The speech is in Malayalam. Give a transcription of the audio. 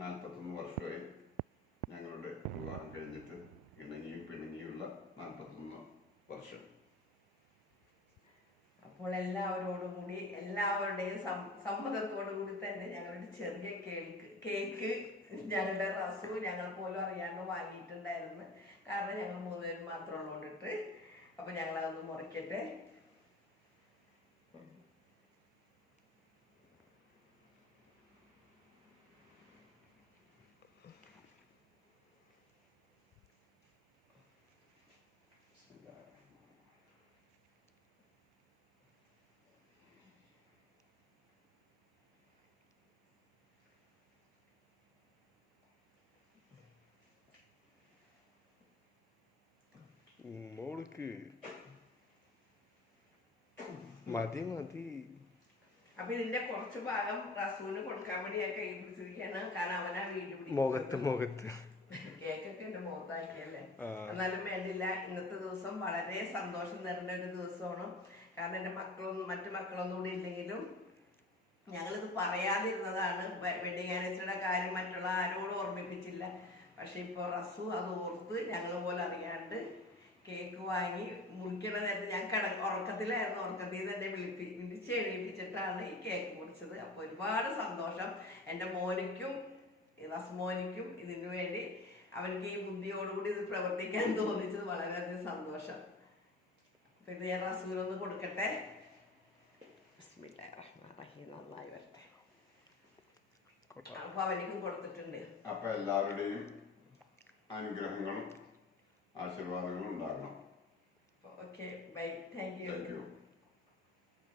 41 വർഷമായി ഞങ്ങളുടെ വിവാഹം കഴിഞ്ഞിട്ട് ഇണങ്ങിയും പിണങ്ങിയുള്ള 41 വർഷം. അപ്പോൾ എല്ലാവരോടും കൂടി എല്ലാവരുടെയും സമ്മതത്തോടു കൂടി തന്നെ ഞങ്ങളുടെ ചെറിയ കേക്ക് ഞങ്ങളുടെ റസു ഞങ്ങൾ പോലും അറിയാണ്ട് വാങ്ങിയിട്ടുണ്ടായിരുന്നു. കാരണം ഞങ്ങൾ 3 പേര് മാത്രം ഉള്ളതുകൊണ്ടിട്ട്. അപ്പൊ ഞങ്ങളതൊന്ന് മുറിക്കട്ടെ. മോൾക്ക് മതി മതി. അപ്പൊ ഇതിന്റെ കുറച്ച് ഭാഗം റസൂന് കൊടുക്കാൻ വേണ്ടി ഞാൻ കൈ പിടിച്ചിരിക്കുകയാണ്. കാരണം അവനാ വീട് മുഖത്ത് കേക്കൊക്കെ എന്റെ മുഖത്താക്കിയല്ലേ. എന്നാലും വേണ്ടില്ല. ഇന്നത്തെ ദിവസം വളരെ സന്തോഷം നിറഞ്ഞ ഒരു ദിവസമാണ്. കാരണം എന്റെ മറ്റു മക്കളൊന്നും കൂടി ഇല്ലെങ്കിലും ഞങ്ങളിത് പറയാതിരുന്നതാണ്. വെഡിങ് ആനിവേഴ്സറിയുടെ കാര്യം മറ്റുള്ള ആരോടും ഓർമ്മിപ്പിച്ചില്ല. പക്ഷെ ഇപ്പോൾ റസു അത് ഓർത്ത് ഞങ്ങൾ പോലെ അറിയാണ്ട് കേക്ക് വാങ്ങി മുറിക്കണ നേരത്തെ ഞാൻ ഉറക്കത്തിലായിരുന്നു. ഉറക്കത്തിൽ തന്നെ വിളിച്ച് എഴുതിപ്പിച്ചിട്ടാണ് ഈ കേക്ക് മുറിച്ചത്. അപ്പോൾ ഒരുപാട് സന്തോഷം എൻ്റെ മോനിക്കും റസ്മോനിക്കും. ഇതിനു വേണ്ടി അവർക്ക് ഈ ബുദ്ധിയോടുകൂടി ഇത് പ്രവർത്തിക്കാൻ തോന്നിച്ചത് വളരെയധികം സന്തോഷം. അപ്പം ഇത് ഞാൻ റസൂലൊന്ന് കൊടുക്കട്ടെ. നന്നായി വരട്ടെ. അപ്പൊ അവനിക്കും കൊടുത്തിട്ടുണ്ട്. അപ്പൊ എല്ലാവരുടെയും അനുഗ്രഹങ്ങളും ആശീർവാദങ്ങളും ഉണ്ടാകണം. Okay bye. Thank you.